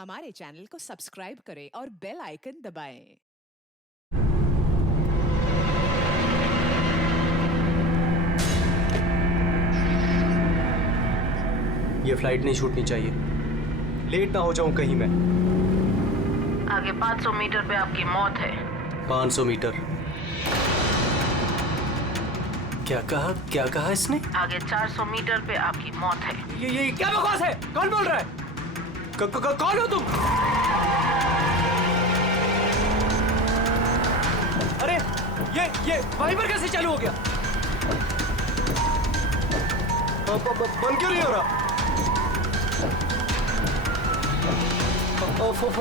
हमारे चैनल को सब्सक्राइब करें और बेल आइकन दबाएं। ये फ्लाइट नहीं छूटनी चाहिए। लेट ना हो जाऊं कहीं मैं। आगे 500 मीटर पे आपकी मौत है। 500 मीटर? क्या कहा इसने? आगे 400 मीटर पे आपकी मौत है। ये क्या बकवास है? कौन बोल रहा है? कौन हो तुम? अरे ये वाइपर कैसे चालू हो गया? बंद क्यों नहीं हो रहा?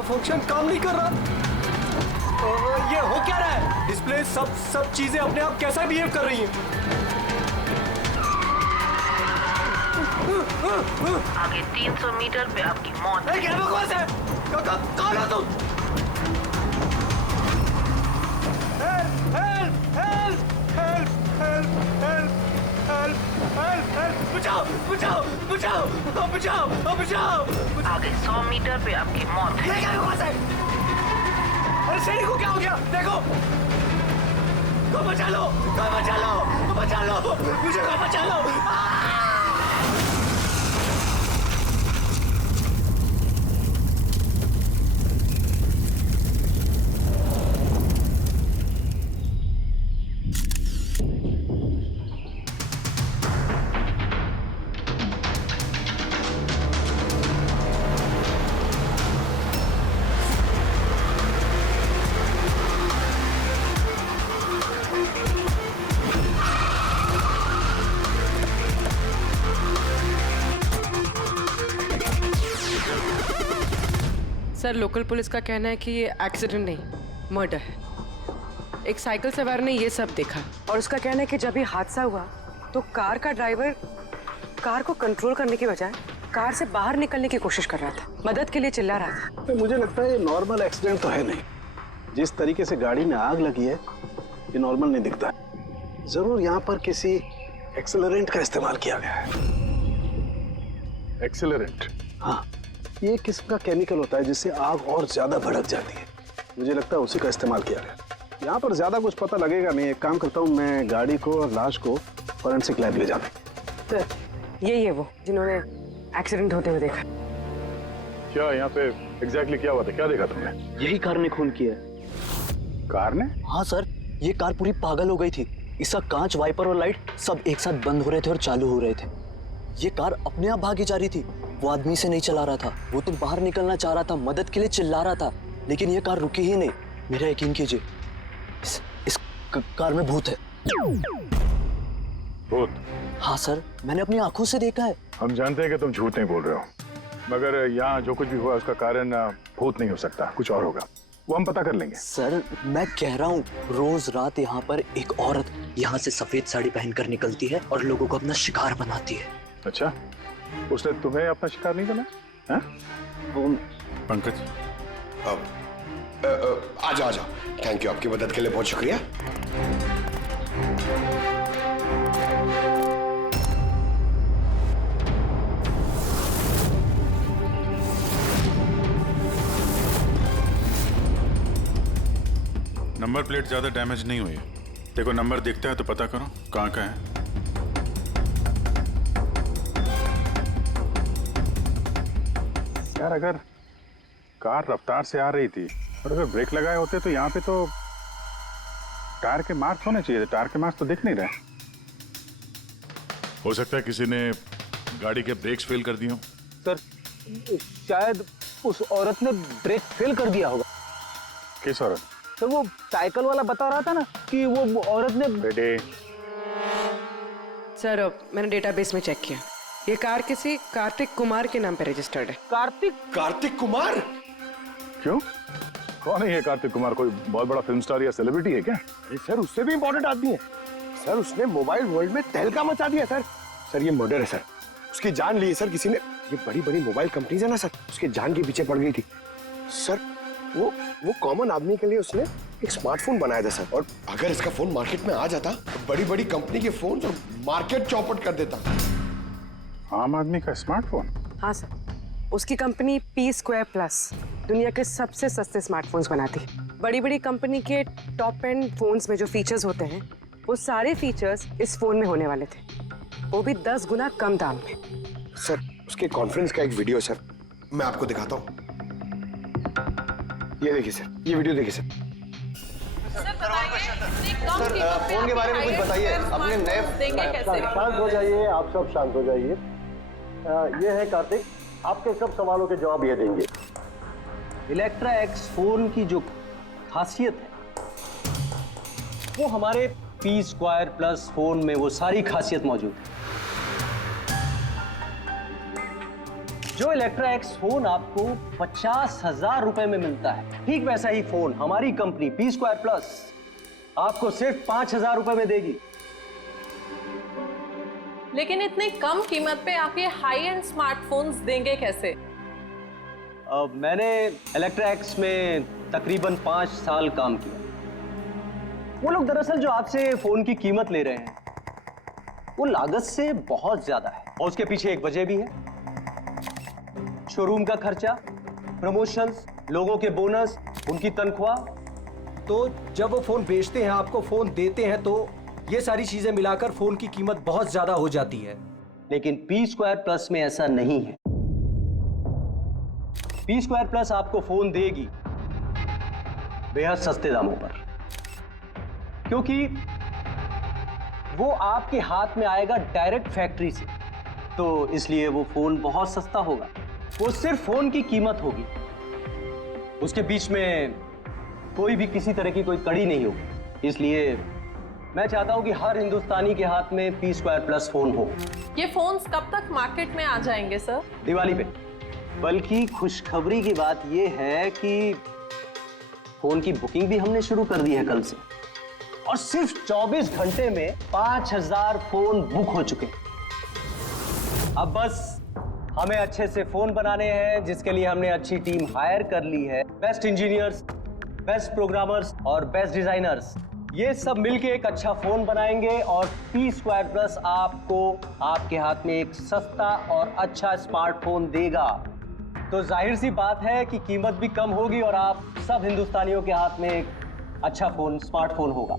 फंक्शन काम नहीं कर रहा। ये हो क्या रहा है? डिस्प्ले सब चीजें अपने आप कैसा बिहेव कर रही हैं? आगे 300 मीटर पे आपकी मौत है। क्या बकवास है? कौन हो तुम? बचाओ! आगे 100 मीटर पे आपकी मौत है। क्या बकवास है? अरे शेरी को क्या हो गया? देखो, बचा लो, मुझे बचा लो। सर, लोकल पुलिस का कहना है कि ये एक्सीडेंट नहीं, मर्डर है। एक साइकिल सवार ने ये सब देखा और उसका कहना है कि जब ये हादसा हुआ तो कार का ड्राइवर कार को कंट्रोल करने के बजाय कार से बाहर निकलने की कोशिश कर रहा था, मदद के लिए चिल्ला रहा था। तो मुझे लगता है ये नॉर्मल एक्सीडेंट तो है नहीं। जिस तरीके से गाड़ी में आग लगी है ये नॉर्मल नहीं दिखता है। जरूर यहाँ पर किसी एक्सेलरेंट का इस्तेमाल किया गया है। एक्सेलरेंट? हाँ, ये एक किस्म का केमिकल होता है जिससे आग और ज्यादा भड़क जाती है। मुझे लगता है उसी का इस्तेमाल किया गया। यहाँ पर ज्यादा कुछ पता लगेगा नहीं। एक काम करता हूँ, मैं गाड़ी को और लाश को फॉरेंसिक लैब ले जाता हूँ। तो यही है वो जिन्होंने एक्सीडेंट होते हुए देखा। क्या यहाँ पे एग्जैक्टली क्या हुआ था? क्या देखा तुमने? यही कार ने खून किया है। कार ने? हाँ सर, ये कार पूरी पागल हो गई थी। इसका कांच, वाइपर और लाइट सब एक साथ बंद हो रहे थे और चालू हो रहे थे। ये कार अपने आप भागी जा रही थी। वो आदमी से नहीं चला रहा था, वो तो बाहर निकलना चाह रहा था, मदद के लिए चिल्ला रहा था, लेकिन ये कार रुकी ही नहीं। मेरा यकीन कीजिए, इस कार में भूत है। भूत? हाँ सर, मैंने अपनी आंखों से देखा है। हम जानते हैं कि तुम झूठ नहीं बोल रहे हो, मगर यहाँ जो कुछ भी हुआ उसका कारण भूत नहीं हो सकता, कुछ और होगा। वो हम पता कर लेंगे। सर, मैं कह रहा हूँ, रोज रात यहाँ पर एक औरत यहाँ से सफेद साड़ी पहनकर निकलती है और लोगों को अपना शिकार बनाती है। अच्छा, उसने तुम्हें अपना शिकार नहीं बना? हाँ? पंकज, आजा। थैंक यू, आपकी मदद के लिए बहुत शुक्रिया। नंबर प्लेट ज्यादा डैमेज नहीं हुई। देखो, नंबर दिखता है तो पता करो कहाँ का है। यार, अगर कार रफ्तार से आ रही थी और अगर ब्रेक लगाए होते तो यहाँ पे तो टायर के मार्क्स होने चाहिए थे। टायर के मार्क्स तो दिख नहीं रहे। हो सकता है किसी ने गाड़ी के ब्रेक्स फेल कर दिए हो। सर, शायद उस औरत ने ब्रेक फेल कर दिया होगा। किस औरत? सर, वो साइकिल वाला बता रहा था ना कि वो औरत ने। बेटे, सर, मैंने डेटाबेस में चेक किया, ये कार किसी कार्तिक कुमार के नाम पे रजिस्टर्ड है। कार्तिक कुमार? क्यों? कौन है ये कार्तिक कुमार? कोई बहुत बड़ा फिल्म स्टार या सेलिब्रिटी है क्या? अरे सर, उससे भी इम्पोर्टेंट आदमी है सर। उसने मोबाइल वर्ल्ड में तहलका मचा दिया सर। सर, ये मर्डर है सर। उसकी जान ली है सर किसी ने। ये बड़ी बड़ी मोबाइल कंपनीज है ना सर, उसके जान के पीछे पड़ गई थी सर। वो कॉमन आदमी के लिए उसने एक स्मार्टफोन बनाया था सर। और अगर इसका फोन मार्केट में आ जाता तो बड़ी बड़ी कंपनी के फोन और मार्केट चौपट कर देता। आम आदमी का स्मार्टफोन? हाँ सर, उसकी कंपनी P2+ दुनिया के सबसे सस्ते स्मार्टफोन्स बनाती है। बड़ी बड़ी कंपनी के टॉप एंड फोन्स में जो फीचर्स होते हैं वो सारे फीचर्स इस फोन में होने वाले थे, वो भी 10 गुना कम दाम में। सर उसके कॉन्फ्रेंस का एक वीडियो सर, मैं आपको दिखाता हूँ। ये देखिए सर, ये वीडियो देखिए सर। सर फोन के बारे में कुछ बताइए, अपने नए। शांत हो जाइए, आप सब शांत हो जाइए। ये है कार्तिक, आपके सब सवालों के जवाब ये देंगे। इलेक्ट्रा एक्स फोन की जो खासियत है वो हमारे P2+ फोन में वो सारी खासियत मौजूद है। जो इलेक्ट्रा एक्स फोन आपको 50,000 रुपए में मिलता है, ठीक वैसा ही फोन हमारी कंपनी P2+ आपको सिर्फ 5,000 रुपए में देगी। लेकिन इतनी कम कीमत पे आप ये हाई एंड स्मार्टफोन्स देंगे कैसे? मैंने इलेक्ट्रा एक्स में तकरीबन 5 साल काम किया। वो लोग दरअसल जो आपसे फोन की कीमत ले रहे हैं वो लागत से बहुत ज्यादा है, और उसके पीछे एक वजह भी है। शोरूम का खर्चा, प्रमोशंस, लोगों के बोनस, उनकी तनख्वाह। तो जब वो फोन बेचते हैं, आपको फोन देते हैं, तो ये सारी चीजें मिलाकर फोन की कीमत बहुत ज्यादा हो जाती है। लेकिन P2+ में ऐसा नहीं है। P2+ आपको फोन देगी बेहद सस्ते दामों पर, क्योंकि वो आपके हाथ में आएगा डायरेक्ट फैक्ट्री से, तो इसलिए वो फोन बहुत सस्ता होगा। वो सिर्फ फोन की कीमत होगी, उसके बीच में कोई भी किसी तरह की कोई कड़ी नहीं होगी। इसलिए मैं चाहता हूं कि हर हिंदुस्तानी के हाथ में P2+ फोन हो। ये फोन्स कब तक मार्केट में आ जाएंगे सर? दिवाली पे। बल्कि खुशखबरी की बात यह है कि फोन की बुकिंग भी हमने शुरू कर दी है कल से, और सिर्फ 24 घंटे में 5,000 फोन बुक हो चुके हैं। अब बस हमें अच्छे से फोन बनाने हैं, जिसके लिए हमने अच्छी टीम हायर कर ली है। बेस्ट इंजीनियर्स, बेस्ट प्रोग्रामर्स और बेस्ट डिजाइनर्स, ये सब मिलके एक अच्छा फोन बनाएंगे, और P2+ आपको आपके हाथ में एक सस्ता और अच्छा स्मार्टफोन देगा। तो जाहिर सी बात है कि कीमत भी कम होगी और आप सब हिंदुस्तानियों के हाथ में एक अच्छा फोन, स्मार्टफोन होगा।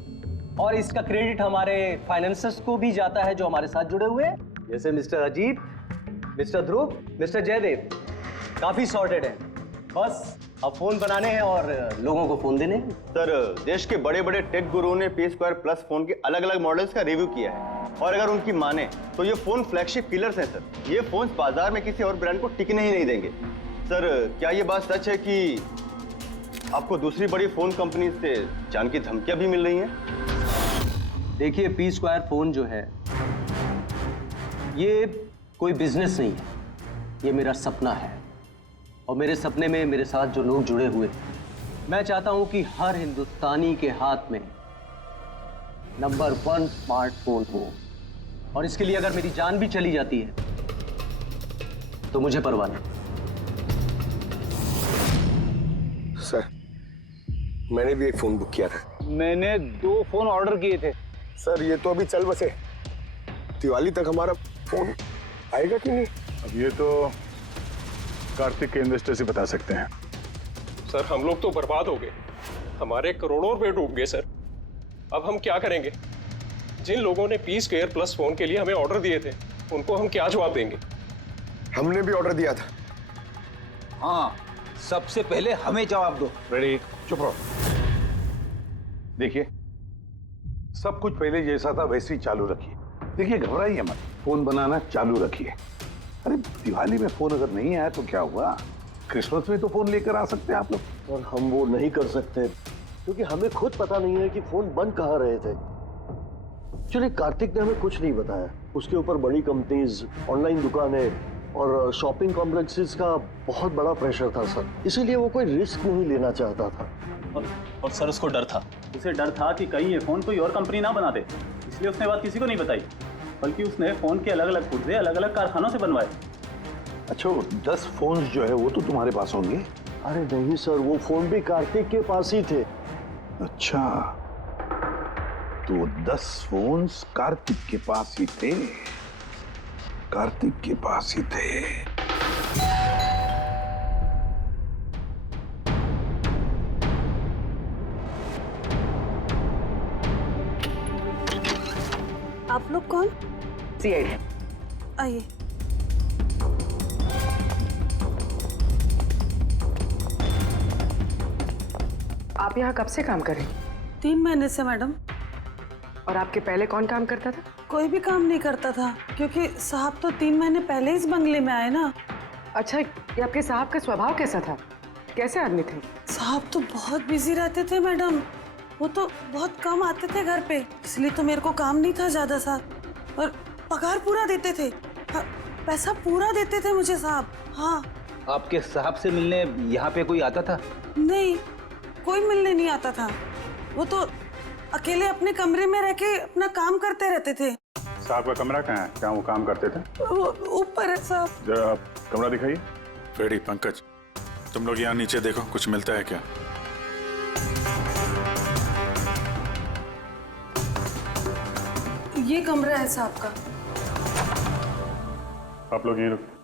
और इसका क्रेडिट हमारे फाइनेंसर्स को भी जाता है जो हमारे साथ जुड़े हुए हैं, जैसे मिस्टर अजीत, मिस्टर ध्रुव, मिस्टर जयदेव। काफी सॉर्टेड है, बस अब फोन बनाने हैं और लोगों को फोन देने हैं। सर देश के बड़े बड़े टेक गुरुओं ने P2+ फोन के अलग अलग मॉडल्स का रिव्यू किया है, और अगर उनकी माने तो ये फोन फ्लैगशिप किलर्स हैं सर। ये फोन बाजार में किसी और ब्रांड को टिकने ही नहीं देंगे। सर क्या ये बात सच है कि आपको दूसरी बड़ी फोन कंपनी से जान की धमकियां भी मिल रही हैं? देखिए, P2 फोन जो है ये कोई बिजनेस नहीं है, ये मेरा सपना है, और मेरे सपने में मेरे साथ जो लोग जुड़े हुए हैं, मैं चाहता हूं कि हर हिंदुस्तानी के हाथ में नंबर 1 स्मार्टफोन हो, और इसके लिए अगर मेरी जान भी चली जाती है तो मुझे परवाह नहीं। सर मैंने भी एक फोन बुक किया था। मैंने 2 फोन ऑर्डर किए थे। सर ये तो अभी चल बसे, दिवाली तक हमारा फोन आएगा कि नहीं? अब ये तो कार्तिक के इन्वेस्टर से बता सकते हैं। सर हम लोग तो बर्बाद हो गए, हमारे करोड़ों रुपए डूब गए सर। अब हम क्या करेंगे? जिन लोगों ने P2+ फोन के लिए हमें ऑर्डर दिए थे, उनको हम क्या जवाब देंगे? हमने भी ऑर्डर दिया था। हाँ, सबसे पहले हमें जवाब दो। रेडी, चुप रहो। देखिए, सब कुछ पहले जैसा था वैसे ही चालू रखिए। देखिए, घबराइए मत, फोन बनाना चालू रखिए। अरे दिवाली में फोन अगर नहीं आया तो क्या हुआ, क्रिसमस में तो फोन लेकर आ सकते हैं आप लोग। और हम वो नहीं कर सकते क्योंकि हमें खुद पता नहीं है कि फोन बन कहाँ रहे थे। एक्चुअली कार्तिक ने हमें कुछ नहीं बताया। उसके ऊपर बड़ी कंपनीज, ऑनलाइन दुकानें और शॉपिंग कॉम्प्लेक्सेस का बहुत बड़ा प्रेशर था सर, इसीलिए वो कोई रिस्क नहीं लेना चाहता था। और सर उसको डर था, उसे डर था कि कहीं ये फोन कोई और कंपनी ना बना दे, इसलिए उसने बात किसी को नहीं बताई, बल्कि उसने फोन के अलग अलग पुर्जे अलग अलग कारखानों से बनवाए। अच्छा, 10 फोन जो है वो तो तुम्हारे पास होंगे? अरे नहीं सर, वो फोन भी कार्तिक के पास ही थे। अच्छा, तो 10 फोन कार्तिक के पास ही थे। कार्तिक के पास ही थे। आप लोग कौन? सीआईडी। आइए। आप यहाँ कब से काम कर रही? 3 महीने से मैडम। और आपके पहले कौन काम करता था? कोई भी काम नहीं करता था, क्योंकि साहब तो 3 महीने पहले इस बंगले में आए ना। अच्छा, ये आपके साहब का स्वभाव कैसा था? कैसे आदमी थे? साहब तो बहुत बिजी रहते थे मैडम। वो तो बहुत कम आते थे घर पे, इसलिए तो मेरे को काम नहीं था ज्यादा सा। और पगार पूरा देते थे, पैसा पूरा देते थे मुझे साहब। हाँ। आपके साहब से मिलने यहाँ पे कोई आता था? नहीं, कोई मिलने नहीं आता था। वो तो अकेले अपने कमरे में रह के अपना काम करते रहते थे। साहब का कमरा कहाँ है? क्या वो काम करते थे? वो ऊपर है साहब। जरा आप कमरा दिखाइए। फ्रेडी, पंकज, तुम लोग यहाँ नीचे देखो, कुछ मिलता है क्या? ये कमरा है साहब का। आप लोग यहीं रुको।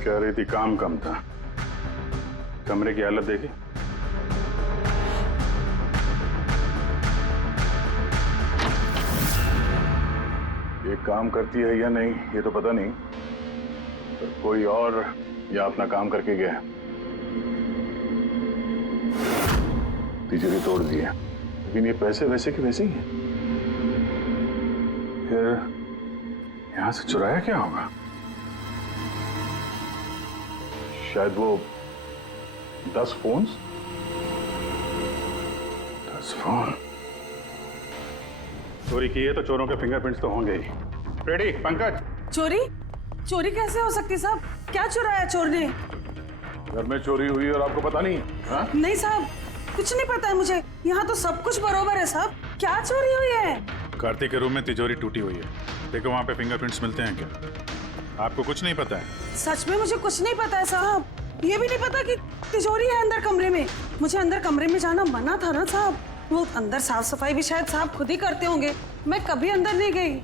कह रही थी काम कम था, कमरे की हालत देखी? ये काम करती है या नहीं ये तो पता नहीं, पर कोई और या अपना काम करके गया है। तिजोरी तोड़ दी है, लेकिन ये पैसे वैसे के वैसे ही हैं। फिर यहां से चुराया क्या होगा? शायद वो 10 फोन। चोरी की है तो चोरों के फिंगरप्रिंट्स तो होंगे ही। रेडी, पंकज। चोरी कैसे हो सकती साहब? क्या चुराया चोर ने? घर में चोरी हुई और आपको पता नहीं? हा? नहीं साहब, कुछ नहीं पता है मुझे। यहाँ तो सब कुछ बरोबर है साहब। क्या चोरी हुई है? कार्तिक के रूम में तिजोरी टूटी हुई है, देखो वहाँ पे फिंगरप्रिंट्स मिलते हैं क्या? आपको कुछ नहीं पता है? सच में मुझे कुछ नहीं पता है साहब। ये भी नहीं पता कि तिजोरी है अंदर कमरे में। मुझे अंदर कमरे में जाना मना था ना साहब। वो अंदर साफ सफाई भी शायद साहब खुद ही करते होंगे, मैं कभी अंदर नहीं गई।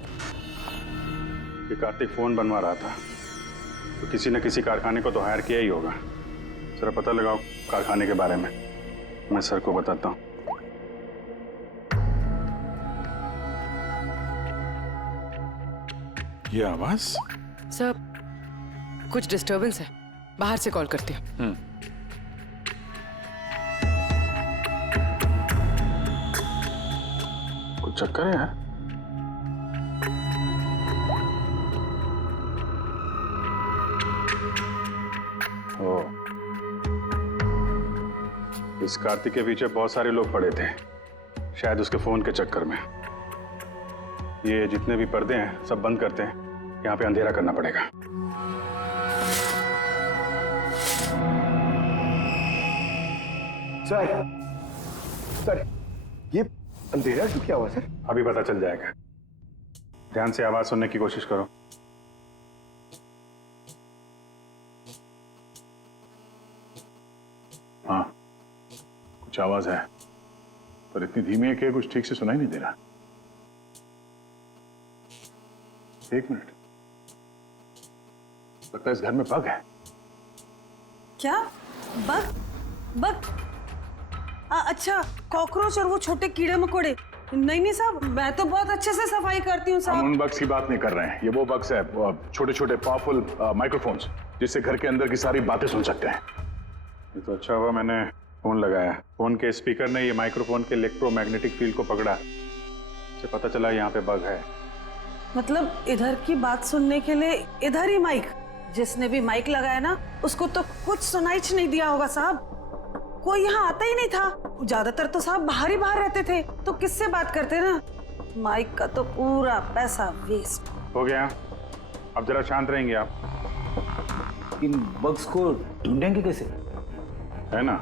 कि कार्तिक फोन बनवा रहा था तो किसी न किसी कारखाने को तो हायर किया ही होगा। जरा पता लगाओ कारखाने के बारे में, मैं सर को बताता हूँ। ये आवाज? सर, कुछ डिस्टरबेंस है, बाहर से कॉल करती हूँ। कुछ चक्कर है यार? ओ, इस कार्तिक के पीछे बहुत सारे लोग पड़े थे, शायद उसके फोन के चक्कर में। ये जितने भी पर्दे हैं सब बंद करते हैं, यहाँ पे अंधेरा करना पड़ेगा। सर, ये अंधेरा क्यों क्या हुआ सर? अभी पता चल जाएगा, ध्यान से आवाज सुनने की कोशिश करो। हाँ, कुछ आवाज है, पर इतनी धीमी है कि कुछ ठीक से सुनाई नहीं दे रहा। एक मिनट, लगता है इस घर में बग है। क्या बग? बग? अच्छा, कॉकरोच और वो छोटे कीड़े मकोड़े। नहीं साहब, मैं तो बहुत अच्छे से सफाई करती हूँ साहब। हम उन बग्स की बात नहीं कर रहे हैं, ये वो बग्स है, छोटे छोटे पावरफुल माइक्रोफोन्स, जिससे घर के अंदर की सारी बातें सुन सकते हैं। ये तो अच्छा हुआ मैंने फोन लगाया। फोन के स्पीकर ने ये माइक्रोफोन के इलेक्ट्रोमैग्नेटिक फील्ड को पकड़ा, इससे पता चला यहाँ पे बग है। मतलब इधर की बात सुनने के लिए इधर ही माइक? जिसने भी माइक लगाया ना, उसको तो कुछ सुनाई नहीं दिया होगा साहब। कोई यहाँ आता ही नहीं था, ज्यादातर तो साहब बाहर ही बाहर रहते थे, तो किससे बात करते ना? माइक का तो पूरा पैसा वेस्ट हो गया। अब जरा शांत रहेंगे आप। इन बग्स को ढूंढेंगे कैसे? है ना,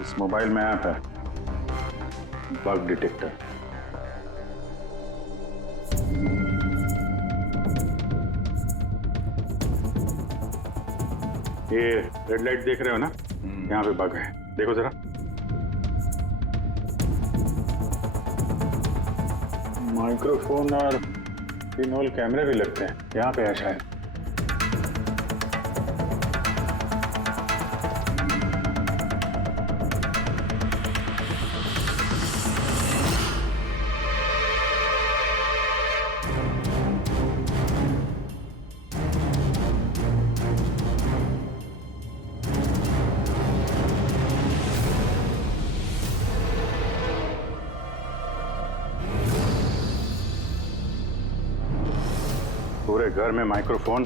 इस मोबाइल में ऐप है बग डिटेक्टर। ये रेड लाइट देख रहे हो ना, यहाँ पे बग है, देखो जरा। माइक्रोफोन और पिनहोल कैमरे भी लगते हैं, यहाँ पे है शायद। पूरे घर में माइक्रोफोन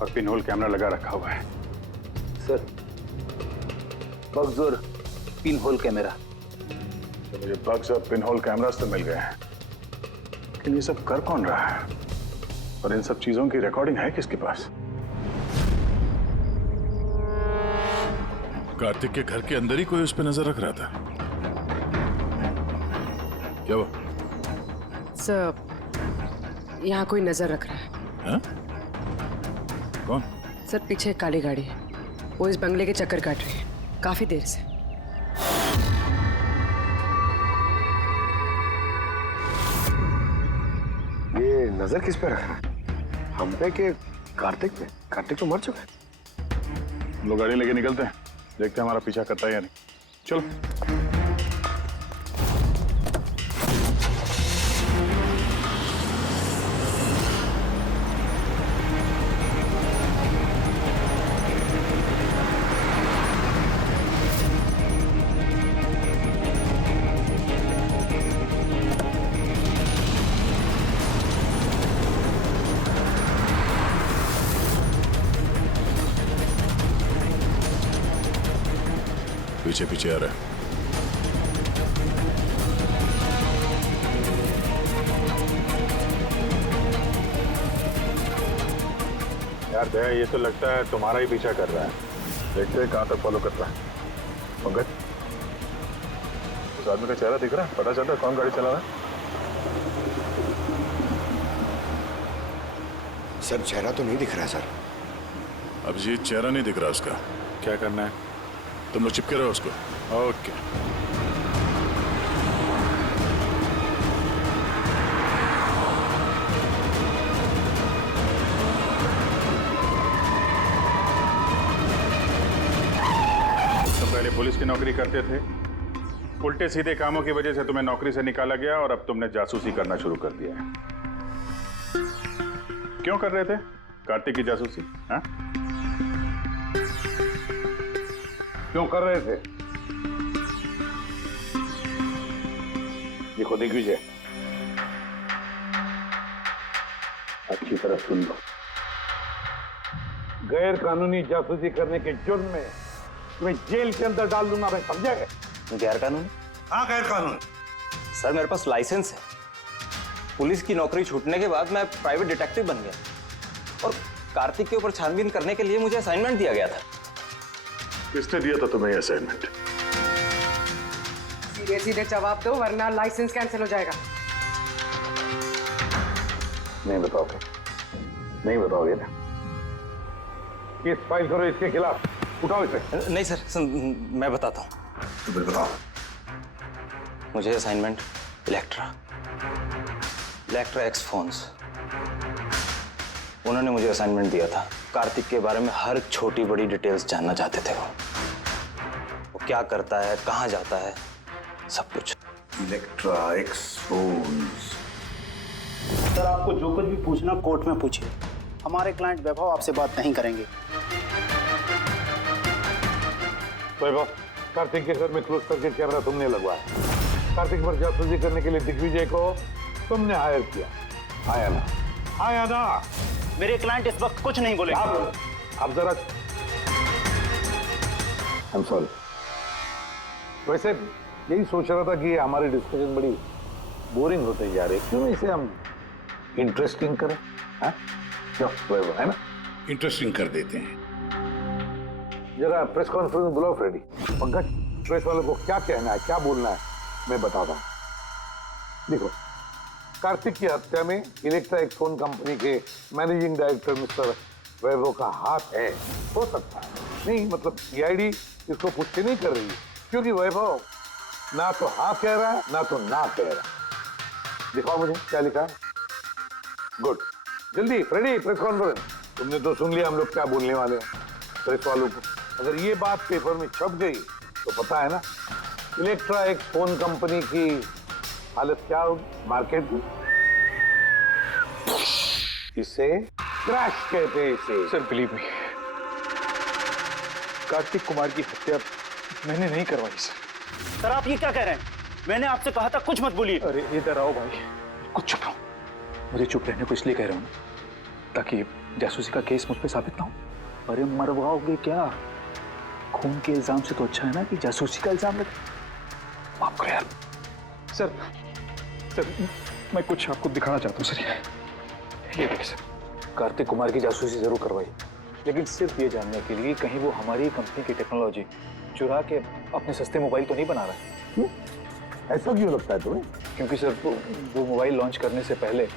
और पिनहोल कैमरा लगा रखा हुआ है। सर, बग्स और पिनहोल कैमरा। तो मुझे बग्स और पिनहोल कैमरास तो मिल गए हैं, लेकिन ये सब कर कौन रहा है? और इन सब चीजों की रिकॉर्डिंग है किसके पास? कार्तिक के घर के अंदर ही कोई उस पर नजर रख रहा था। क्या हुआ? सर, यहाँ कोई नजर रख रहा है। हाँ? कौन? सर, पीछे एक काली गाड़ी है, वो इस बंगले के चक्कर काट रही है काफी देर से। ये नजर किस पे रख रहा है? हम पे कि कार्तिक पे? कार्तिक तो मर चुका है। हम लोग गाड़ी लेके निकलते हैं, देखते हैं हमारा पीछा करता है या नहीं। चलो। पीछे पीछे आ रहा है। यार दया, ये तो लगता है तुम्हारा ही पीछा कर रहा है। देखते हैं कहां तक फॉलो करता है। पंकज, उस आदमी का चेहरा दिख रहा है? पता चल रहा है कौन गाड़ी चला रहा है? सर, चेहरा तो नहीं दिख रहा है सर। अभिजीत, चेहरा नहीं दिख रहा उसका। क्या करना है? तुम लोग चिपके रहो उसको। ओके। तुम पहले पुलिस की नौकरी करते थे, उल्टे सीधे कामों की वजह से तुम्हें नौकरी से निकाला गया और अब तुमने जासूसी करना शुरू कर दिया है। क्यों कर रहे थे कार्तिक की जासूसी? हाँ? क्यों कर रहे थे? देखो दिग्विजय, अच्छी तरह सुन लो। गैर कानूनी जासूसी करने के जुर्म में तुम्हें जेल के अंदर डाल दूंगा मैं, समझे? गैर कानूनी? हाँ, गैर कानूनी। सर, मेरे पास लाइसेंस है। पुलिस की नौकरी छूटने के बाद मैं प्राइवेट डिटेक्टिव बन गया और कार्तिक के ऊपर छानबीन करने के लिए मुझे असाइनमेंट दिया गया था। किसने दिया था तुम्हें असाइनमेंट? सीधे सीधे जवाब दो वरना लाइसेंस कैंसिल हो जाएगा। नहीं बताओगे? नहीं बताओगे ना? केस फाइल करो इसके खिलाफ, उठाओ इसे। नहीं सर, मैं बताता हूँ। तो फिर बताओ। मुझे असाइनमेंट इलेक्ट्रा एक्स फोन्स, उन्होंने मुझे असाइनमेंट दिया था। कार्तिक के बारे में हर छोटी बड़ी डिटेल्स जानना चाहते थे। वो क्या करता है, कहाँ जाता है, सब कुछ। Electra x phones. सर, आपको जो कुछ भी पूछना कोर्ट में पूछिए। हमारे क्लाइंट वैभव आपसे बात नहीं करेंगे। वैभव, कार्तिक के घर में क्लोज सर्किट कैमरा तुमने लगवाया। कार्तिक पर जासूसी करने के लिए दिग्विजय को तुमने हायर किया। आया ना? आया ना? मेरे क्लाइंट इस वक्त कुछ नहीं बोले। आप जरा, I'm sorry। वैसे यही सोच रहा था कि हमारी डिस्कशन बड़ी बोरिंग होते जा रही है, क्यों इसे हम इंटरेस्टिंग करें? हाँ? क्यों वैभव, है ना? इंटरेस्टिंग कर देते हैं। जरा प्रेस कॉन्फ्रेंस बुलाओ फ्रेडी। पंकज, प्रेस वालों को क्या कहना है, क्या बोलना है, मैं बताता हूँ। देखो, कार्तिक की हत्या में इलेक्ट्रा एक्स फोन कंपनी के मैनेजिंग डायरेक्टर मिस्टर वैभव का हाथ है, हो सकता है। नहीं मतलब सीआईडी इसको पुष्टि नहीं कर रही है, क्योंकि वैभव ना तो हाँ कह रहा है ना तो ना कह रहा है। दिखाओ मुझे क्या लिखा है। गुड, जल्दी फ्रेडी, प्रेस कॉन्फ्रेंस। तुमने तो सुन लिया हम लोग क्या बोलने वाले हैं। प्रेस वालों को अगर ये बात पेपर में छप गई तो पता है ना इलेक्ट्रा एक्स फोन कंपनी की हालत क्या होगी मार्केट में। इसे क्रैश कहते हैं इसे। Sir believe me, Kartik Kumar की हत्या मैंने नहीं करवाई सर। सर, आप ये क्या कह रहे हैं? मैंने आपसे कहा था कुछ मत बोलिए। अरे इधर आओ भाई, कुछ चुप रहो। मुझे चुप रहने को इसलिए कह रहा हूँ ताकि जासूसी का केस मुझ पे साबित ना हो। अरे मरवाओगे क्या? खून के इल्जाम से तो अच्छा है ना कि जासूसी का इल्जाम लगे। माफ करो यार। सर मैं कुछ आपको दिखाना चाहता हूँ सर। ये देखिए सर, कार्तिक कुमार की जासूसी जरूर करवाई, लेकिन सिर्फ ये जानने के लिए कहीं वो हमारी कंपनी की टेक्नोलॉजी चुरा के अपने सस्ते मोबाइल तो नहीं बना रहा है। ऐसा क्यों लगता है तुम्हें? क्योंकि सर वो मोबाइल लॉन्च करने से पहले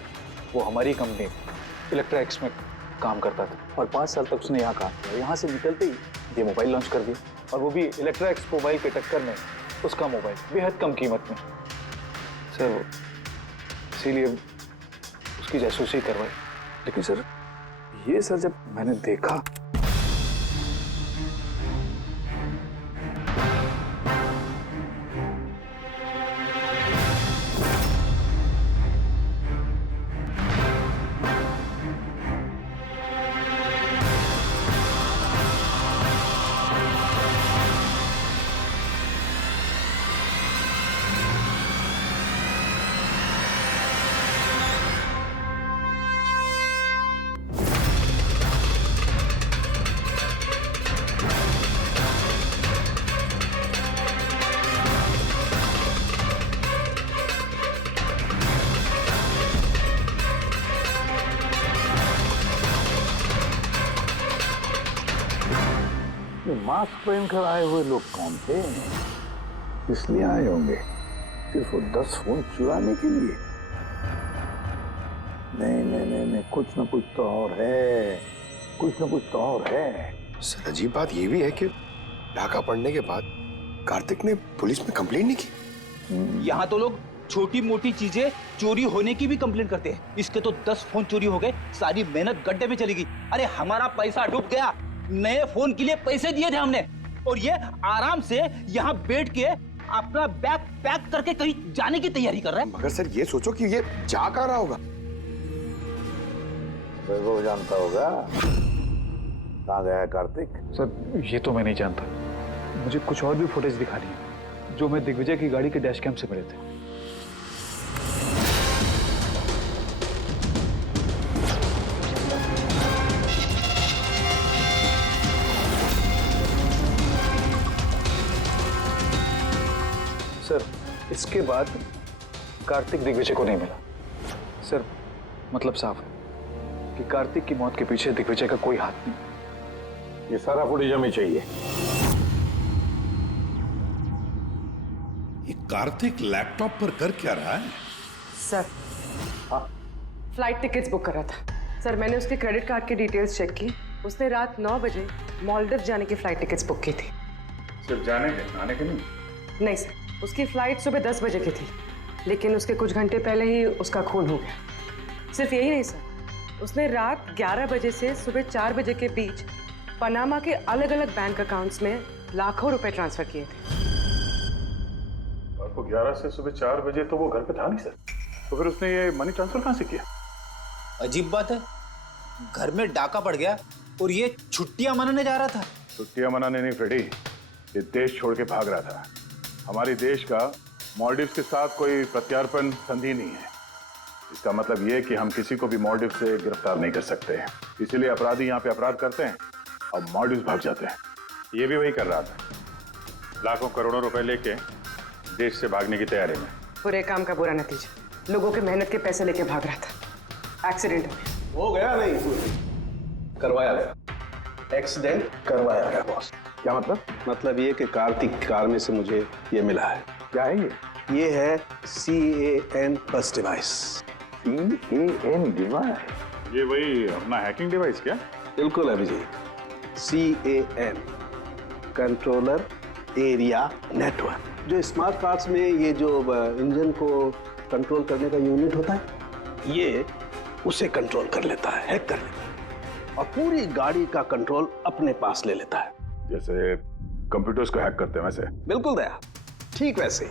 वो हमारी कंपनी इलेक्ट्रा एक्स में काम करता था और 5 साल तक उसने यहाँ काम किया। यहाँ से निकलते ही ये मोबाइल लॉन्च कर दिया, और वो भी इलेक्ट्रा एक्स मोबाइल के टक्कर में उसका मोबाइल बेहद कम कीमत में। सर इसीलिए उसकी जासूसी करवाई। लेकिन सर ये सर जब मैंने देखा मास्क पहनकर आए हुए लोग कौन थे? इसलिए आए होंगे सिर्फ वो 10 फोन चुराने के लिए? नहीं, कुछ ना कुछ तो और है, कुछ ना कुछ तो और है। सर अजीब बात ये भी है कि डाका पड़ने के बाद कार्तिक ने पुलिस में कंप्लेंट नहीं की। यहाँ तो लोग छोटी मोटी चीजें चोरी होने की भी कंप्लेंट करते हैं। इसके तो 10 फोन चोरी हो गए, सारी मेहनत गड्ढे में चली गई। अरे हमारा पैसा डूब गया, नए फोन के लिए पैसे दिए थे हमने, और ये आराम से यहाँ बैठ के अपना बैग पैक करके कहीं जाने की तैयारी कर रहा है। मगर सर ये सोचो कि ये जा कहाँ रहा होगा? वो जानता होगा कहाँ गया है कार्तिक। सर ये तो मैं नहीं जानता, मुझे कुछ और भी फुटेज दिखानी है जो मैं दिग्विजय की गाड़ी के डैश कैम से मिले थे। सर इसके बाद कार्तिक दिग्विजय को नहीं मिला। सर मतलब साफ है कि कार्तिक की मौत के पीछे दिग्विजय का कोई हाथ नहीं। ये सारा फुटेज हमें चाहिए। ये कार्तिक लैपटॉप पर कर क्या रहा है? सर फ्लाइट टिकट्स बुक कर रहा था। सर मैंने उसके क्रेडिट कार्ड की डिटेल्स चेक की, उसने रात 9 बजे मालदीव जाने की फ्लाइट टिकट्स बुक की थी। सिर्फ जाने के, आने के नहीं? नहीं सर, उसकी फ्लाइट सुबह 10 बजे की थी, लेकिन उसके कुछ घंटे पहले ही उसका खून हो गया। सिर्फ यही नहीं सर, उसने रात 11 बजे से सुबह 4 बजे के बीच पनामा के अलग अलग बैंक अकाउंट्स में लाखों रुपए ट्रांसफर किए थे। रात को 11 से सुबह 4 बजे तो वो घर पे था नहीं सर, तो फिर उसने ये मनी ट्रांसफर कहाँ से किया? अजीब बात है, घर में डाका पड़ गया और ये छुट्टियां मनाने जा रहा था। छुट्टियां मनाने नहीं फ्रेडी, ये देश छोड़ के भाग रहा था। हमारे देश का मालदीव्स के साथ कोई प्रत्यार्पण संधि नहीं है। इसका मतलब ये कि हम किसी को भी मालदीव से गिरफ्तार नहीं कर सकते हैं, इसीलिए अपराधी यहाँ पे अपराध करते हैं और मालदीव्स भाग जाते हैं। ये भी वही कर रहा था, लाखों करोड़ों रुपए लेके देश से भागने की तैयारी में। बुरे काम का बुरा नतीजा, लोगों के मेहनत के पैसे लेके भाग रहा था, एक्सीडेंट हो गया। नहीं करवाया गया, एक्सीडेंट करवाया गया बॉस। क्या मतलब? मतलब ये कि कार्तिक कार में से मुझे ये मिला है। क्या है ये है CAN बस डिवाइस। CAN device? ये वही अपना हैकिंग डिवाइस क्या? बिल्कुल Abhijit, CAN controller area network. जो स्मार्ट कार्स में ये जो इंजन को कंट्रोल करने का यूनिट होता है, ये उसे कंट्रोल कर लेता है, हैक कर लेता है और पूरी गाड़ी का कंट्रोल अपने पास ले लेता है। जैसे कंप्यूटर्स को हैक करते हैं वैसे? बिल्कुल दया, ठीक वैसे।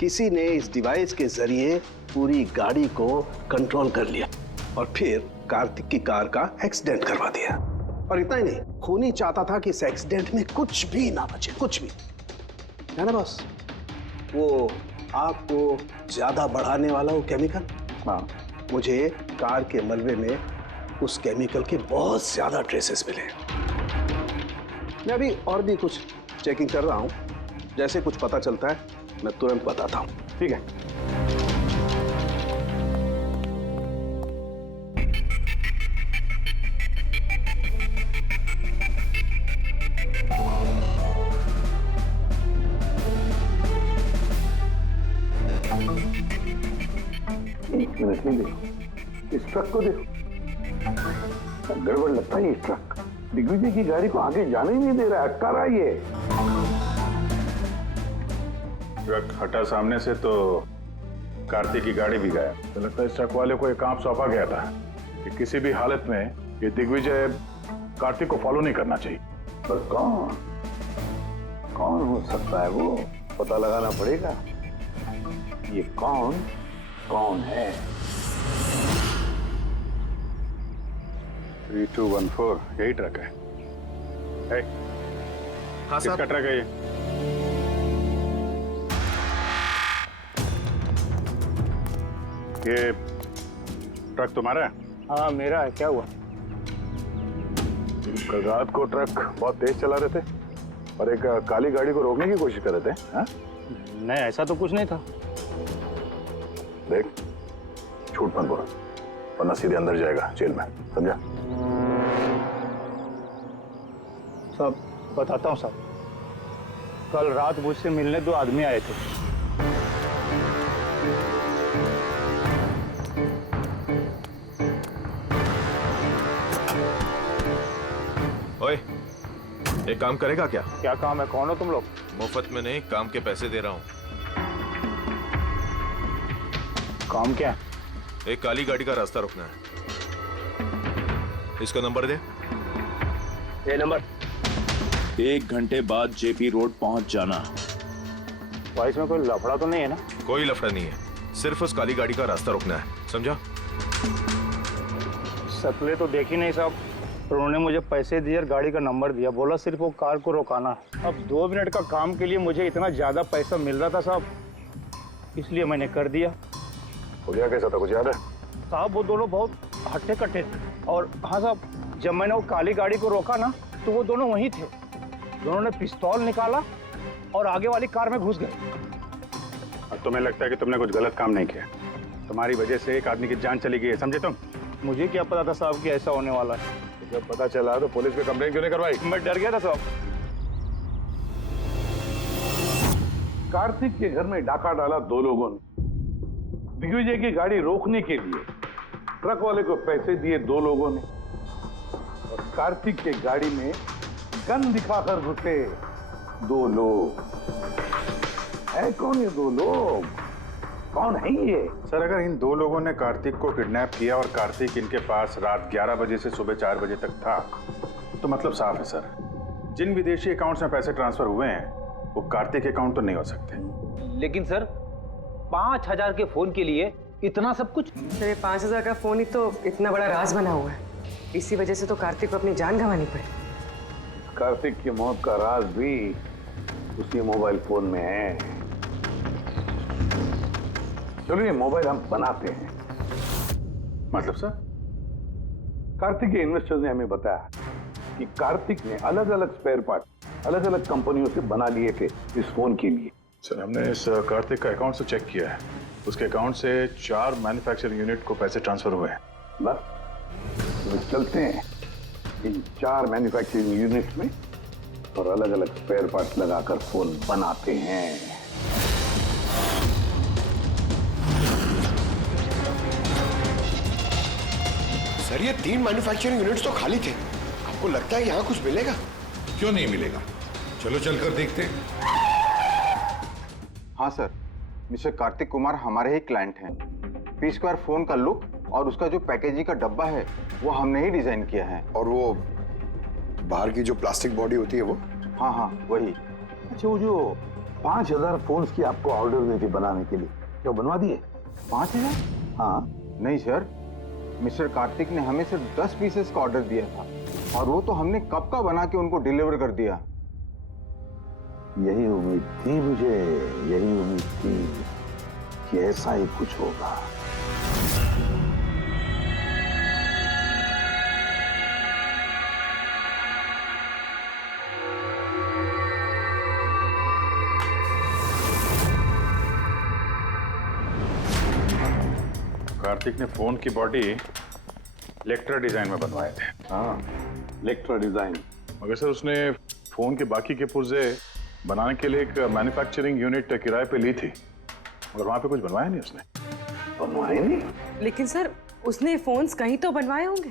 किसी ने इस डिवाइस के जरिए पूरी गाड़ी को कंट्रोल कर लिया और फिर कार्तिक की कार का एक्सीडेंट करवा दिया। और इतना ही नहीं, खूनी चाहता था कि इस एक्सीडेंट में कुछ भी ना बचे, कुछ भी, है ना बॉस? वो आग को ज्यादा बढ़ाने वाला वो केमिकल, हाँ, मुझे कार के मलबे में उस केमिकल के बहुत ज्यादा ट्रेसेस मिले। मैं अभी और भी कुछ चेकिंग कर रहा हूं, जैसे कुछ पता चलता है मैं तुरंत बताता हूं। ठीक है? एक मिनट ही देखो, इस ट्रक को देखो, गड़बड़ लगता है। ये ट्रक दिग्विजय की गाड़ी को आगे जाने ही नहीं दे रहा है, अटका रहा है ये। ट्रक हटा सामने से तो कार्तिक की गाड़ी भी गया। तो लगता है इस ट्रक वाले को एक काम सौंपा गया था कि किसी भी हालत में ये दिग्विजय कार्तिक को फॉलो नहीं करना चाहिए। पर कौन हो सकता है वो, पता लगाना पड़ेगा। ये कौन है? 3214 यही ट्रक है। हाँ किसका ट्रक है ये? ये ट्रक तुम्हारा है? हाँ मेरा है। क्या हुआ? कल रात को ट्रक बहुत तेज चला रहे थे और एक काली गाड़ी को रोकने की कोशिश कर रहे थे। हाँ? नहीं ऐसा तो कुछ नहीं था। देख, झूठ मत बोल वरना सीधे अंदर जाएगा जेल में, समझा? साहब बताता हूँ साहब, कल रात मुझसे मिलने 2 आदमी आए थे। ओए, एक काम करेगा क्या? क्या काम है? कौन हो तुम लोग? मुफ्त में नहीं, काम के पैसे दे रहा हूँ। काम क्या? एक काली गाड़ी का रास्ता रोकना है। इसका नंबर दे। ये नंबर। 1 घंटे बाद जेपी रोड पहुंच जाना। भाई इसमें कोई लफड़ा तो नहीं है ना? कोई लफड़ा नहीं है, सिर्फ उस काली गाड़ी का रास्ता रोकना है, समझा? शक्लें तो देखी नहीं साहब, पर उन्होंने मुझे पैसे दिए और गाड़ी का नंबर दिया, बोला सिर्फ वो कार को रोकाना है। अब 2 मिनट का काम के लिए मुझे इतना ज्यादा पैसा मिल रहा था साहब, इसलिए मैंने कर दिया। हो गया कैसा था, कुछ याद है? साहब वो दोनों बहुत हट्टे कट्टे थे। और हाँ साहब, जब मैंने वो काली गाड़ी को रोका ना तो वो दोनों वहीं थे। दोनों ने पिस्तौल निकाला और आगे वाली कार में घुस गए। और तुम्हें लगता है कि तुमने कुछ गलत काम नहीं किया? तुम्हारी वजह से एक आदमी की जान चली गई है, समझे तुम? मुझे क्या पता था साहब कि ऐसा होने वाला है। जब पता चला तो पुलिस पे कंप्लेंट क्यों नहीं करवाई? मैं डर गया था साहब। कार्तिक के घर में डाका डाला 2 लोगों ने। दिग्विजय की गाड़ी रोकने के लिए ट्रक वाले को पैसे दिए 2 लोगों ने, और कार्तिक के गाड़ी में गन दिखाकर घुसे 2 लोग। है कौन ये 2 लोग? कौन है ये? सर, अगर इन 2 लोगों ने कार्तिक को किडनैप किया और कार्तिक इनके पास रात 11 बजे से सुबह 4 बजे तक था, तो मतलब साफ है सर, जिन विदेशी अकाउंट्स में पैसे ट्रांसफर हुए हैं वो कार्तिक अकाउंट तो नहीं हो सकते। लेकिन सर 5000 के फोन के लिए इतना सब कुछ? सर 5000 का फोन ही तो इतना बड़ा राज बना हुआ है, इसी वजह से तो कार्तिक को अपनी जान गंवानी पड़ी। कार्तिक की मौत का राज भी उसी मोबाइल फोन में है। चलो ये मोबाइल हम बनाते हैं। मतलब सर? कार्तिक के इन्वेस्टर्स ने हमें बताया कि कार्तिक ने अलग अलग स्पेयर पार्ट अलग अलग कंपनियों से बना लिए थे इस फोन के लिए। सर, हमने इस कार्तिक का अकाउंट से चेक किया है, उसके अकाउंट से 4 मैन्युफैक्चरिंग यूनिट को पैसे ट्रांसफर हुए हैं। बस तो चलते हैं इन 4 मैन्युफैक्चरिंग यूनिट में और अलग अलग स्पेयर पार्ट लगाकर फोन बनाते हैं। सर ये 3 मैन्युफैक्चरिंग यूनिट्स तो खाली थे, आपको लगता है यहाँ कुछ मिलेगा? क्यों नहीं मिलेगा, चलो चलकर देखते हैं। हाँ सर, मिस्टर कार्तिक कुमार हमारे ही क्लाइंट हैं। पी स्क्वायर फोन का लुक और उसका जो पैकेजिंग का डब्बा है वो हमने ही डिजाइन किया है। और वो बाहर की जो प्लास्टिक बॉडी होती है वो? हाँ हाँ वही। अच्छा, वो जो 5000 फोन्स की आपको ऑर्डर दी थी बनाने के लिए, क्या बनवा दिए? 5000? हाँ। नहीं सर, मिस्टर कार्तिक ने हमें सिर्फ 10 पीसेस का ऑर्डर दिया था और वो तो हमने कब का बना के उनको डिलीवर कर दिया। यही उम्मीद थी मुझे, यही उम्मीद थी कि ऐसा ही कुछ होगा। कार्तिक ने फोन की बॉडी इलेक्ट्रा डिजाइन में बनवाए थे। हाँ, इलेक्ट्रा डिजाइन। मगर सर उसने फोन के बाकी के पुर्जे बनाने के लिए एक मैन्युफैक्चरिंग यूनिट किराए पे ली थी, मगर वहां पे कुछ बनवाया नहीं उसने। बनवाए नहीं? लेकिन सर उसने फोन्स कहीं तो बनवाए होंगे।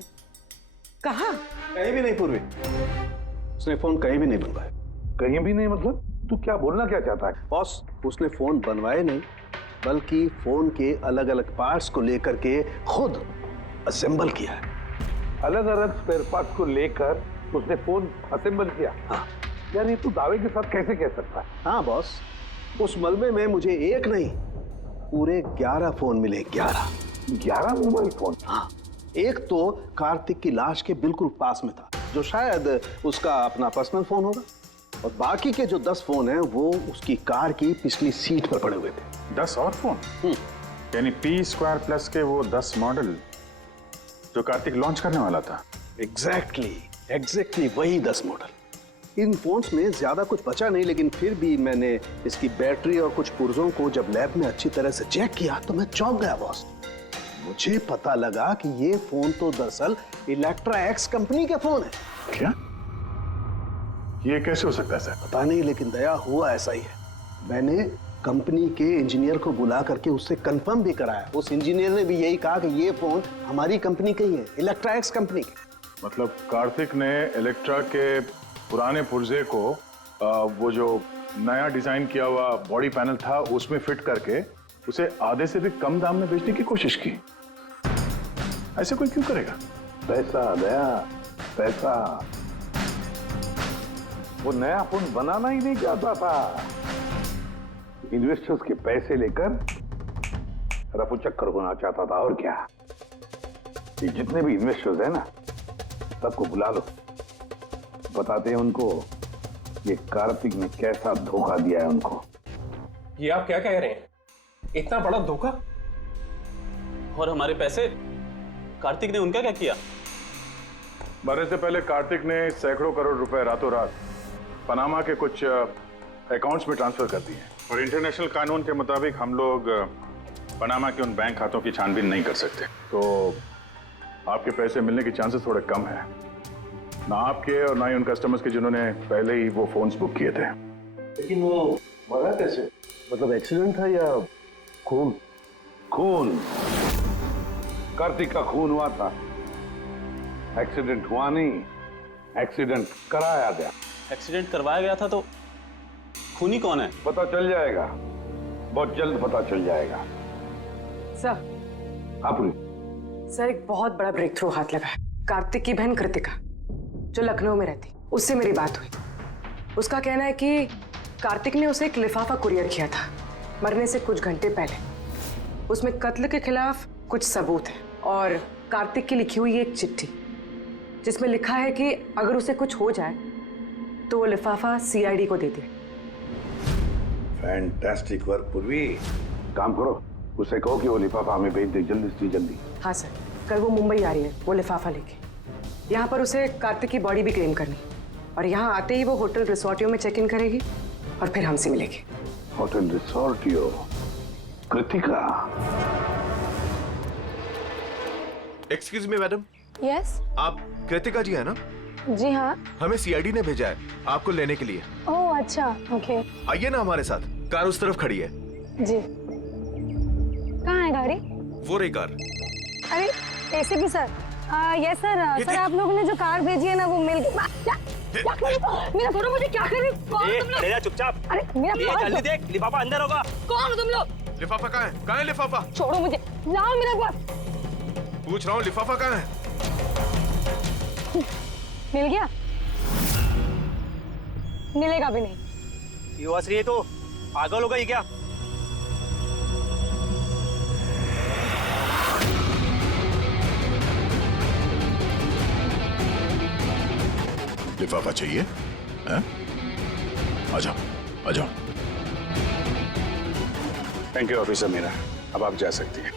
कहाँ? कहीं भी नहीं पूर्वी, उसने फोन कहीं भी नहीं बनवाए। कहीं भी नहीं मतलब? तू क्या बोलना क्या चाहता है? बॉस, उसने फोन बनवाए नहीं, बल्कि फोन के अलग अलग पार्ट्स को लेकर के खुद असेंबल किया है। अलग अलग स्पेयर पार्ट्स को लेकर उसने फोन असेंबल किया? हाँ। यार ये तू दावे के साथ कैसे कह सकता है? हाँ बॉस, उस मलबे में मुझे एक नहीं पूरे 11 फोन मिले। 11 मोबाइल फोन? हाँ, एक तो कार्तिक की लाश के बिल्कुल पास में था, जो शायद उसका अपना पर्सनल फोन होगा, और बाकी के जो 10 फोन हैं वो उसकी कार की पिछली सीट पर पड़े हुए थे। 10 और फोन? यानी P2+ के वो 10 मॉडल जो कार्तिक लॉन्च करने वाला था। एग्जैक्टली वही 10 मॉडल। इन फोन्स में ज्यादा कुछ बचा नहीं, लेकिन फिर भी मैंने इसकी बैटरी और कुछ पुर्जों को जब लैब में अच्छी तरह से चेक किया तो मैं चौंक गया बॉस। मुझे पता लगा कि ये फोन तो दरअसल इलेक्ट्रा एक्स कंपनी के फोन है। क्या? ये कैसे हो सकता है सर? पता नहीं, लेकिन दया हुआ ऐसा ही है। मैंने कंपनी के इंजीनियर को बुला करके उससे कंफर्म भी कराया। उस इंजीनियर ने भी यही कहा कि ये फोन हमारी कंपनी का ही है, इलेक्ट्रा एक्स कंपनी के। मतलब कार्तिक ने इलेक्ट्रा के पुराने पुर्जे को वो जो नया डिजाइन किया हुआ बॉडी पैनल था उसमें फिट करके उसे आधे से भी कम दाम में बेचने की कोशिश की। ऐसे कोई क्यों करेगा? पैसा दया, पैसा। वो नया फोन बनाना ही नहीं चाहता था, इन्वेस्टर्स के पैसे लेकर रफू चक्कर होना चाहता था। और क्या, ये जितने भी इन्वेस्टर्स हैं ना, सबको बुला लो, बताते हैं उनको ये कार्तिक ने कैसा धोखा दिया है उनको। ये आप क्या कह रहे हैं? इतना बड़ा धोखा? और हमारे पैसे कार्तिक ने उनका क्या किया? मरने से पहले कार्तिक ने सैकड़ों करोड़ रुपए रातों रात पनामा के कुछ अकाउंट्स में ट्रांसफर कर दिए, और इंटरनेशनल कानून के मुताबिक हम लोग पनामा के उन बैंक खातों की छानबीन नहीं कर सकते। तो आपके पैसे मिलने के चांसेस थोड़े कम है, ना आपके और ना ही उन कस्टमर्स के जिन्होंने पहले ही वो फोन्स बुक किए थे। लेकिन वो मरा कैसे? मतलब एक्सीडेंट था या खून? खून, कार्तिक का खून हुआ था। एक्सीडेंट हुआ नहीं, एक्सीडेंट कराया गया। एक्सीडेंट करवाया गया था तो खूनी कौन है? पता चल जाएगा, बहुत जल्द पता चल जाएगा। सर। आप सर, एक बहुत बड़ा ब्रेक थ्रू हाथ लगा है। कार्तिक की बहन कृतिका, जो लखनऊ में रहती, उससे मेरी बात हुई। उसका कहना है कि कार्तिक ने उसे एक लिफाफा कुरियर किया था मरने से कुछ घंटे पहले। उसमें कत्ल के खिलाफ कुछ सबूत है, और कार्तिक की लिखी हुई एक चिट्ठी जिसमें लिखा है कि अगर उसे कुछ हो जाए तो वो लिफाफा सीआईडी को दे दे। फैंटास्टिक वर्क पूर्वी। काम करो, उसे कहो कि वो लिफाफा हमें भेज दे जल्दी से जल्दी। हाँ सर, कल वो मुंबई आ रही है वो लिफाफा लेके। यहाँ पर उसे कार्तिक की बॉडी भी क्लेम करनी, और यहाँ आते ही वो होटल रिसोर्टियो में चेक इन करेगी और फिर हमसे मिलेगी। होटल रिसोर्टियो? Kritika? Excuse me madam. Yes. आप कृतिका जी है ना? जी हाँ। हमें सीआईडी ने भेजा है आपको लेने के लिए। ओह अच्छा, ओके। आइए ना हमारे साथ, कार उस तरफ खड़ी है। जी। कहाँ है गाड़ी? वो रही कार। अरे ACP sir, yes sir. Sir आप लोगों ने जो कार भेजी है ना वो मिल गई। मेरा छोड़ो, मुझे क्या करे? कौन तुम लोग? ले जा चुपचाप। अरे मेरा जल्दी देख, लिफाफा अंदर होगा। कौन हो तुम लोग? लिफाफा कहाँ है? कहाँ है लिफाफा? छोड़ो मुझे, लाओ मेरा पास। पूछ रहा हूँ लिफाफा कहाँ है? मिल गया? मिलेगा भी नहीं। युवाश्री है तो पागल हो गई क्या? लिफाफा चाहिए? हैं? आ जाओ, आ जाओ। थैंक यू ऑफिसर मीरा, अब आप जा सकती हैं।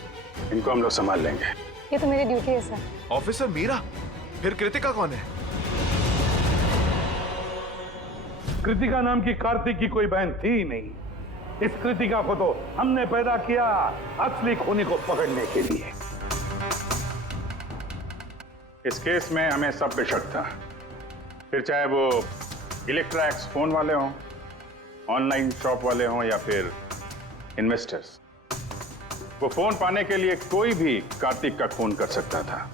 इनको हम लोग संभाल लेंगे। ये तो मेरी ड्यूटी है सर। ऑफिसर मीरा? फिर कृतिका कौन है? कृतिका नाम की कार्तिक की कोई बहन थी ही नहीं। इस कृतिका को तो हमने पैदा किया असली खूनी को पकड़ने के लिए। इस केस में हमें सब पे शक था, फिर चाहे वो इलेक्ट्रैक्स फोन वाले हों, ऑनलाइन शॉप वाले हों या फिर इन्वेस्टर्स। वो फोन पाने के लिए कोई भी कार्तिक का खून कर सकता था।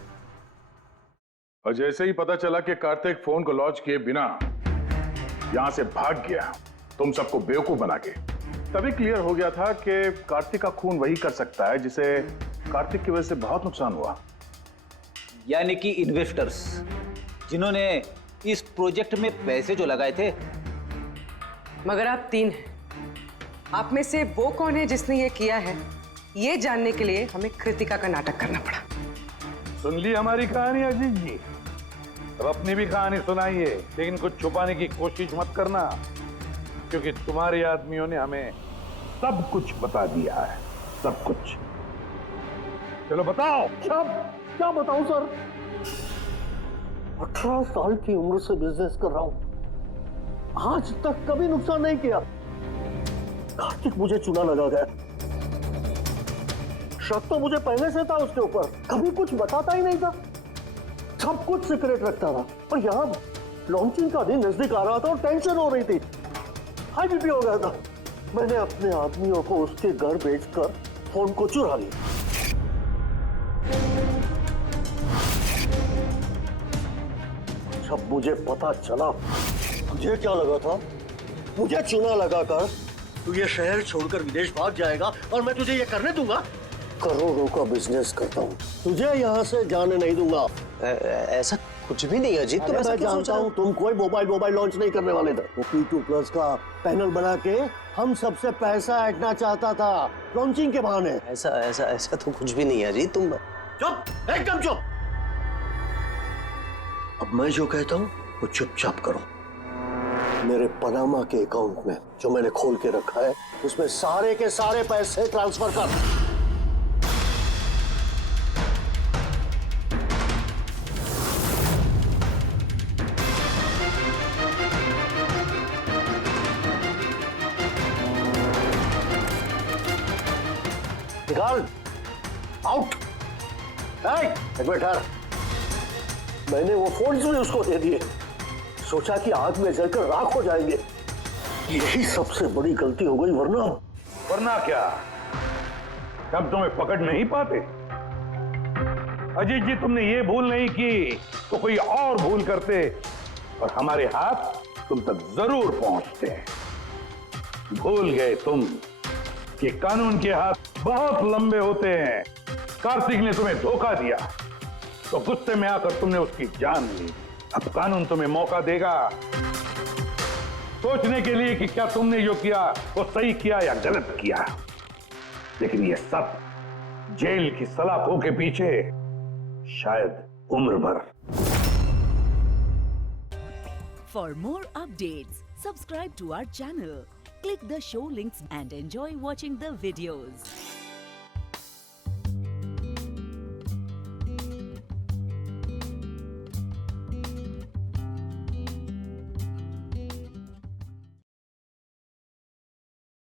और जैसे ही पता चला कि कार्तिक फोन को लॉन्च किए बिना यहां से भाग गया, तुम सबको बेवकूफ बना के, तभी क्लियर हो गया था कि कार्तिक का खून वही कर सकता है जिसे कार्तिक की वजह से बहुत नुकसान हुआ। यानी कि इन्वेस्टर्स जिन्होंने इस प्रोजेक्ट में पैसे जो लगाए थे। मगर आप 3 हैं। आप में से वो कौन है जिसने ये किया है, ये जानने के लिए हमें कृतिका का नाटक करना पड़ा। सुन ली हमारी कहानी अजीत जी, अब अपनी भी कहानी सुनाइए, लेकिन कुछ छुपाने की कोशिश मत करना, क्योंकि तुम्हारे आदमियों ने हमें सब कुछ बता दिया है, सब कुछ। चलो बताओ। क्या बताऊं सर? 18 साल की उम्र से बिजनेस कर रहा हूं, आज तक कभी नुकसान नहीं किया। कार्तिक मुझे चुना लगा गया, शक तो मुझे पहले से था उसके ऊपर, कभी कुछ बताता ही नहीं था, सब कुछ सीक्रेट रखता था। और यहाँ लॉन्चिंग का दिन नजदीक आ रहा था और टेंशन हो रही थी, हाई बीपी हो गया था। मैंने अपने आदमियों को उसके घर भेजकर फोन को चुरा लिया। जब मुझे पता चला, मुझे क्या लगा था, मुझे चुना लगाकर तू ये शहर छोड़कर विदेश भाग जाएगा और मैं तुझे ये करने दूंगा। करोड़ों का बिजनेस करता हूँ, तुझे यहाँ से जाने नहीं दूंगा। ऐसा कुछ भी नहीं अजीत, तुम ऐसा मैं क्यों सोच जानता रहे हूँ हो? तुम कोई मोबाइल लॉन्च नहीं करने वाले थे। वो P2+ का पैनल बना के हम सबसे पैसा ऐंठना चाहता था लॉन्चिंग के बहाने। ऐसा तो कुछ भी नहीं है अजीत, तुम चुप, एकदम चुप। अब मैं जो कहता हूँ वो चुपचाप करो। मेरे पनामा के अकाउंट में जो मैंने खोल के रखा है, उसमें सारे के सारे पैसे ट्रांसफर कर। निकाल, आउट। एक मिनट ठहर। मैंने वो फोन भी उसको दे दिए, सोचा कि आग में जलकर राख हो जाएंगे। यही सबसे बड़ी गलती हो गई, वरना क्या, तब तुम्हें पकड़ नहीं पाते। अजीत जी, तुमने ये भूल नहीं की तो कोई और भूल करते और हमारे हाथ तुम तक जरूर पहुंचते। भूल गए तुम कि कानून के हाथ बहुत लंबे होते हैं। कार्तिक ने तुम्हें धोखा दिया तो गुस्से में आकर तुमने उसकी जान ली। अब कानून तुम्हें मौका देगा सोचने के लिए कि क्या तुमने जो किया वो सही किया या गलत किया। लेकिन ये सब जेल की सलाखों के पीछे शायद उम्र भर। For more updates, subscribe to our channel, click the show links and enjoy watching the videos.